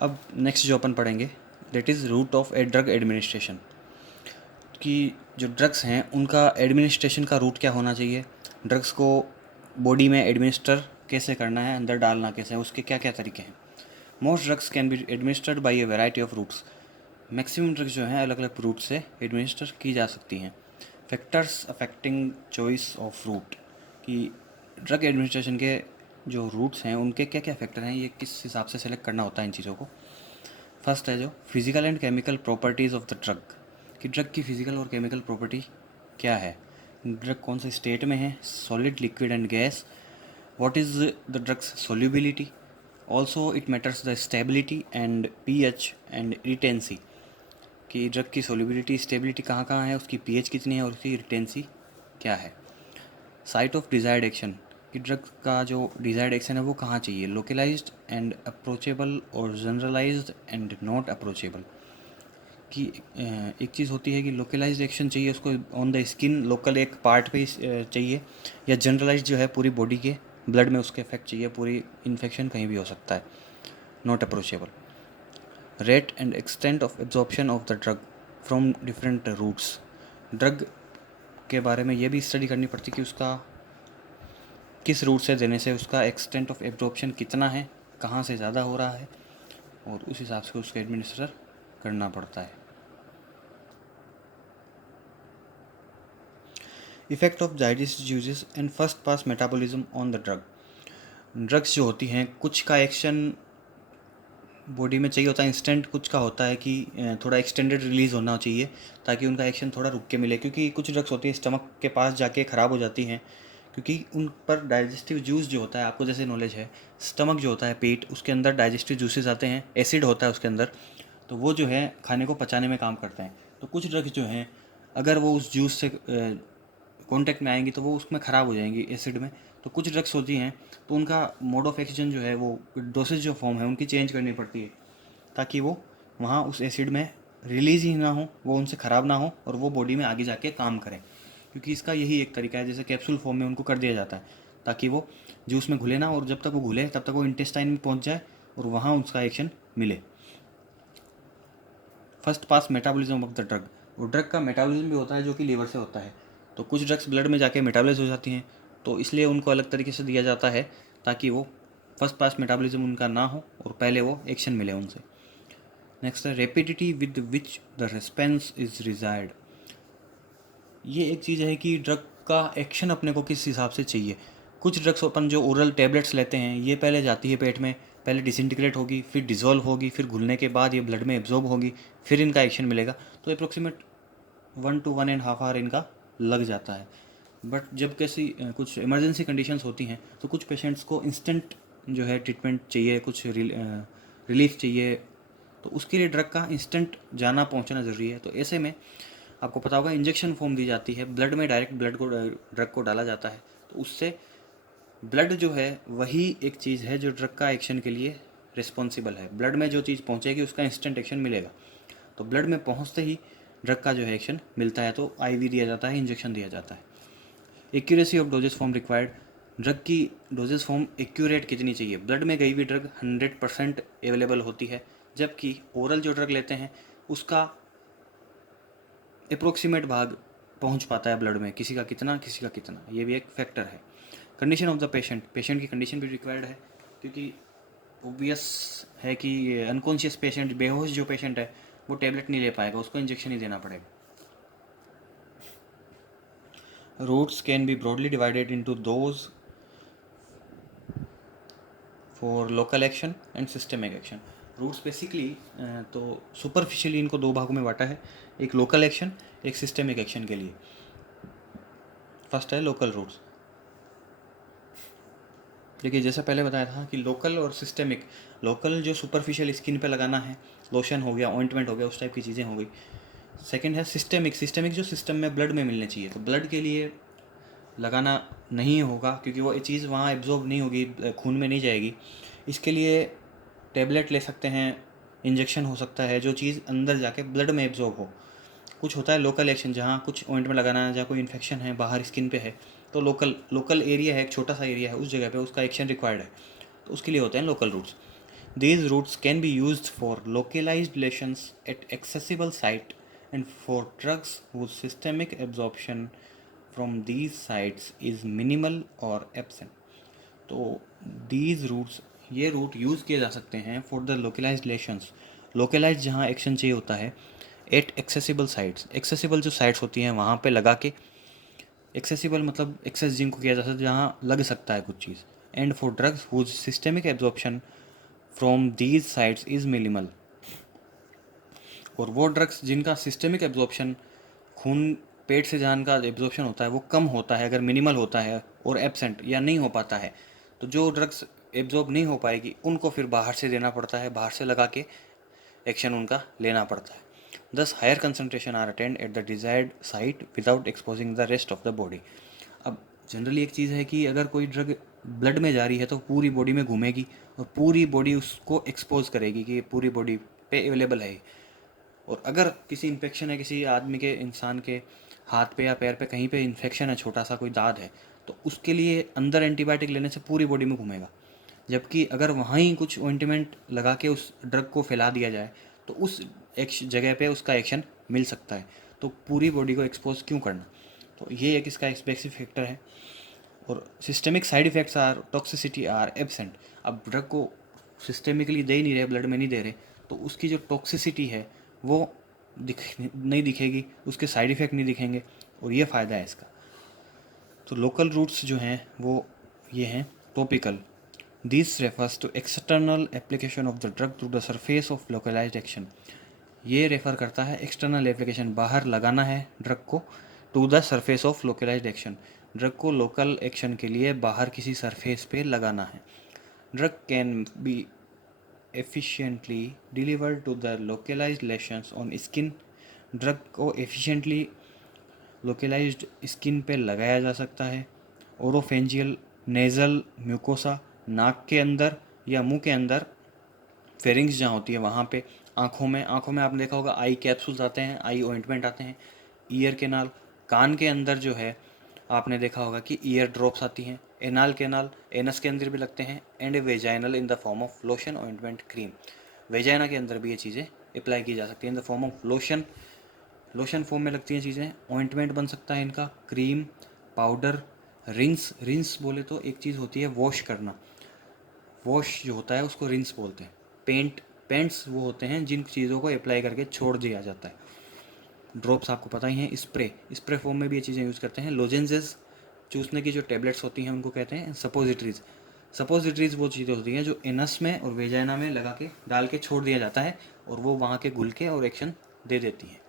अब नेक्स्ट जो अपन पढ़ेंगे that is route of a drug administration, कि जो ड्रग्स हैं उनका एडमिनिस्ट्रेशन का रूट क्या होना चाहिए, ड्रग्स को बॉडी में एडमिनिस्टर कैसे करना है, अंदर डालना कैसे है, उसके क्या क्या तरीके हैं। Most drugs can be administered by a variety of routes. Maximum drugs जो हैं अलग अलग रूट से एडमिनिस्टर की जा सकती हैं। Factors affecting choice of route, कि ड्रग एडमिनिस्ट्रेशन के जो रूट्स हैं उनके क्या क्या फैक्टर हैं, ये किस हिसाब से सेलेक्ट करना होता है इन चीज़ों को। फर्स्ट है जो physical and chemical properties of the drug, कि ड्रग की फिजिकल और केमिकल प्रॉपर्टी क्या है, ड्रग कौन से स्टेट में है, solid, liquid and gas, what is the drug's solubility, also it matters the stability and pH and retency, कि ड्रग की सोल्यूबिलिटी स्टेबिलिटी कहाँ कहाँ है, उसकी पीएच कितनी है और उसकी रिटेंसी क्या है। साइट ऑफ डिज़ायर्ड एक्शन, कि ड्रग का जो डिज़ायर्ड एक्शन है वो कहाँ चाहिए, लोकलाइज्ड एंड अप्रोचेबल और जनरलाइज्ड एंड नॉट अप्रोचेबल, कि एक चीज़ होती है कि लोकलाइज्ड एक्शन चाहिए उसको ऑन द स्किन, लोकल एक पार्ट पे ही चाहिए, या जनरलाइज्ड जो है पूरी बॉडी के ब्लड में उसके इफेक्ट चाहिए, पूरी इन्फेक्शन कहीं भी हो सकता है, not approachable. Rate and extent of absorption of the drug from different routes, drug के बारे में ये भी स्टडी करनी पड़ती कि उसका किस रूट से देने से उसका एक्सटेंट ऑफ एब्जॉर्प्शन कितना है, कहाँ से ज़्यादा हो रहा है, और उस हिसाब से उसको एडमिनिस्टर करना पड़ता है। इफेक्ट ऑफ जाइडिस uses and first pass metabolism on the drug, drugs जो होती हैं कुछ का एक्शन बॉडी में चाहिए होता है इंस्टेंट, कुछ का होता है कि थोड़ा एक्सटेंडेड रिलीज़ होना चाहिए ताकि उनका एक्शन थोड़ा रुक के मिले, क्योंकि कुछ ड्रग्स होती है स्टमक के पास जाके ख़राब हो जाती हैं, क्योंकि उन पर डाइजेस्टिव जूस जो होता है, आपको जैसे नॉलेज है, स्टमक जो होता है पेट, उसके अंदर डाइजेस्टिव जूसेस आते हैं, एसिड होता है उसके अंदर, तो वो जो है खाने को पचाने में काम करते हैं। तो कुछ ड्रग्स जो हैं अगर वो उस जूस से कॉन्टेक्ट में आएंगी तो वो उसमें ख़राब हो जाएंगी एसिड में। तो कुछ ड्रग्स होती हैं तो उनका मोड ऑफ एक्शन जो है, वो डोसेज जो फॉर्म है उनकी चेंज करनी पड़ती है ताकि वो वहाँ उस एसिड में रिलीज़ ही ना हो, वो उनसे ख़राब ना हो और वो बॉडी में आगे जाके काम करें। क्योंकि इसका यही एक तरीका है, जैसे कैप्सूल फॉर्म में उनको कर दिया जाता है ताकि वो जूस में घुले ना, और जब तक वो घुले तब तक वो इंटेस्टाइन में पहुँच जाए और वहाँ उसका एक्शन मिले। First pass metabolism of the drug, वो ड्रग का मेटाबॉलिज्म भी होता है जो कि लीवर से होता है। तो कुछ ड्रग्स ब्लड में जाके मेटाबॉलाइज हो जाती हैं, तो इसलिए उनको अलग तरीके से दिया जाता है ताकि वो फर्स्ट पास मेटाबॉलिज्म उनका ना हो और पहले वो एक्शन मिले उनसे। नेक्स्ट है rapidity with which the response is desired, ये एक चीज़ है कि ड्रग का एक्शन अपने को किस हिसाब से चाहिए। कुछ ड्रग्स अपन जो ओरल टैबलेट्स लेते हैं ये पहले जाती है पेट में, पहले डिसइंटीग्रेट होगी, फिर डिज़ोल्व होगी, फिर घुलने के बाद ये ब्लड में एब्जॉर्ब होगी, फिर इनका एक्शन मिलेगा। तो अप्रोक्सीमेट 1 to 1.5 आवर इनका लग जाता है। बट जब कैसी कुछ इमरजेंसी कंडीशंस होती हैं तो कुछ पेशेंट्स को इंस्टेंट जो है ट्रीटमेंट चाहिए, कुछ रिलीफ चाहिए, तो उसके लिए ड्रग का इंस्टेंट जाना पहुंचना ज़रूरी है। तो ऐसे में आपको पता होगा इंजेक्शन फॉर्म दी जाती है, ब्लड में डायरेक्ट ड्रग को डाला जाता है, तो उससे ब्लड जो है वही एक चीज़ है जो ड्रग का एक्शन के लिए रिस्पॉन्सिबल है। ब्लड में जो चीज़ पहुंचेगी उसका इंस्टेंट एक्शन मिलेगा, तो ब्लड में पहुंचते ही ड्रग का जो है एक्शन मिलता है, तो आईवी दिया जाता है, इंजेक्शन दिया जाता है। Accuracy of doses form required, drug की डोजेस फॉर्म एक्यूरेट कितनी चाहिए, ब्लड में गई हुई ड्रग 100% अवेलेबल होती है, जबकि ओरल जो ड्रग लेते हैं उसका अप्रोक्सीमेट भाग पहुंच पाता है ब्लड में, किसी का कितना, ये भी एक फैक्टर है। Condition of the patient, patient की कंडीशन भी रिक्वायर्ड है, क्योंकि ओबियस है कि अनकॉन्शियस पेशेंट, बेहोश जो पेशेंट है वो टेबलेट नहीं ले पाएगा, उसको इंजेक्शन ही देना पड़ेगा। Routes can be broadly divided into those for local action and systemic action. Routes basically तो सुपरफिशियली इनको दो भागों में बांटा है, एक लोकल एक्शन, एक सिस्टमिक एक्शन के लिए। फर्स्ट है लोकल रूट्स। देखिए जैसे पहले बताया था कि लोकल और सिस्टमिक, लोकल जो सुपरफिशियल स्किन पे लगाना है, लोशन हो गया, ऑइंटमेंट हो गया, उस टाइप की चीज़ें हो गई। सेकंड है सिस्टमिक, सिस्टमिक जो सिस्टम में ब्लड में मिलने चाहिए, तो ब्लड के लिए लगाना नहीं होगा क्योंकि वो चीज़ वहाँ एब्जॉर्ब नहीं होगी, खून में नहीं जाएगी। इसके लिए टैबलेट ले सकते हैं, इंजेक्शन हो सकता है, जो चीज़ अंदर जाके ब्लड में एब्जॉर्ब हो। कुछ होता है लोकल एक्शन, जहाँ कुछ ऑइंटमेंट लगाना है, जहाँ कोई इन्फेक्शन है बाहर स्किन पे है, तो लोकल एरिया है, एक छोटा सा एरिया है, उस जगह पे उसका एक्शन रिक्वायर्ड है, तो उसके लिए होते हैं local routes. These routes can be used for localized lesions at accessible site and for drugs whose systemic absorption from these sites is minimal or absent. तो these routes, ये रूट यूज़ किए जा सकते हैं for the localized lesions, localize जहाँ action चाहिए होता है, एट एक्सेसिबल साइट्स, एक्सेसिबल जो साइट्स होती हैं वहाँ पे लगा के, एक्सेसिबल मतलब एक्सेस जिनको किया जा सकता है जहाँ लग सकता है कुछ चीज़, and for drugs whose systemic absorption from these sites is minimal, और वो ड्रग्स जिनका सिस्टेमिक एब्जॉर्प्शन, खून पेट से जान का एब्जॉर्प्शन होता है वो कम होता है, अगर मिनिमल होता है और एब्सेंट या नहीं हो पाता है, तो जो ड्रग्स एब्जॉर्ब नहीं हो पाएगी उनको फिर बाहर से देना पड़ता है, बाहर से लगा के एक्शन उनका लेना पड़ता है. Thus higher concentration are attained at the desired site without exposing the rest of the body. अब जनरली एक चीज़ है कि अगर कोई ड्रग ब्लड में जा रही है तो पूरी बॉडी में घूमेगी और पूरी बॉडी उसको एक्सपोज करेगी कि ये पूरी बॉडी पे अवेलेबल है. और अगर किसी इन्फेक्शन है, किसी आदमी के, इंसान के हाथ पे या पैर पे कहीं पे इन्फेक्शन है, छोटा सा कोई दाद है, तो उसके लिए अंदर एंटीबायोटिक लेने से पूरी बॉडी में घूमेगा. जबकि अगर वहाँ ही कुछ ऑइंटमेंट लगा के उस ड्रग को फैला दिया जाए तो उस एक जगह पे उसका एक्शन मिल सकता है. तो पूरी बॉडी को एक्सपोज क्यों करना. तो ये एक इसका स्पेसिफिक फैक्टर है. और systemic side effects or toxicity are absent. अब ड्रग को सिस्टेमिकली दे ही नहीं रहे, ब्लड में नहीं दे रहे, तो उसकी जो टॉक्सिसिटी है वो नहीं दिखेगी, उसके साइड इफ़ेक्ट नहीं दिखेंगे, और ये फ़ायदा है इसका. तो लोकल रूट्स जो हैं वो ये हैं. Topical, this refers to external application of the drug to the surface of localized action. ये रेफ़र करता है एक्सटर्नल एप्लीकेशन, बाहर लगाना है ड्रग को, to the surface of localized action, drug को लोकल एक्शन के लिए बाहर किसी सरफेस पे लगाना है. Drug can be efficiently delivered to the localized lesions on skin. Drug को एफिशिएंटली लोकलाइज्ड स्किन पे लगाया जा सकता है. ओरोफेंजियल, नेज़ल म्यूकोसा, नाक के अंदर या मुंह के अंदर, फेरिंग्स जहाँ होती है वहाँ पे, आँखों में आपने देखा होगा आई कैप्सूल्स आते हैं, आई ऑइंटमेंट आते हैं. ईयर केनाल, कान के अंदर जो है आपने देखा होगा कि ईयर ड्रॉप्स आती हैं. एनाल केनाल, एनस के अंदर भी लगते हैं. And vaginal in the form of lotion, ointment, cream. Vagina के अंदर भी ये चीज़ें अप्लाई की जा सकती हैं in the form of lotion, lotion form में लगती हैं चीज़ें. ऑइंटमेंट बन सकता है इनका, क्रीम, पाउडर, रिंस बोले तो एक चीज़ होती है वॉश करना, वॉश जो होता है उसको रिंस बोलते हैं. पेंट्स वो होते हैं जिन चीज़ों को अप्लाई करके छोड़ दिया जाता है. ड्रॉप्स आपको पता ही हैं. स्प्रे फॉर्म में भी ये चीज़ें यूज़ करते हैं. लोजेंसेस, चूसने की जो टेबलेट्स होती हैं उनको कहते हैं सपोजिटरीज वो चीज़ें होती हैं जो एनस में और वेजाइना में लगा के डाल के छोड़ दिया जाता है और वो वहाँ के घुल के और एक्शन दे देती हैं.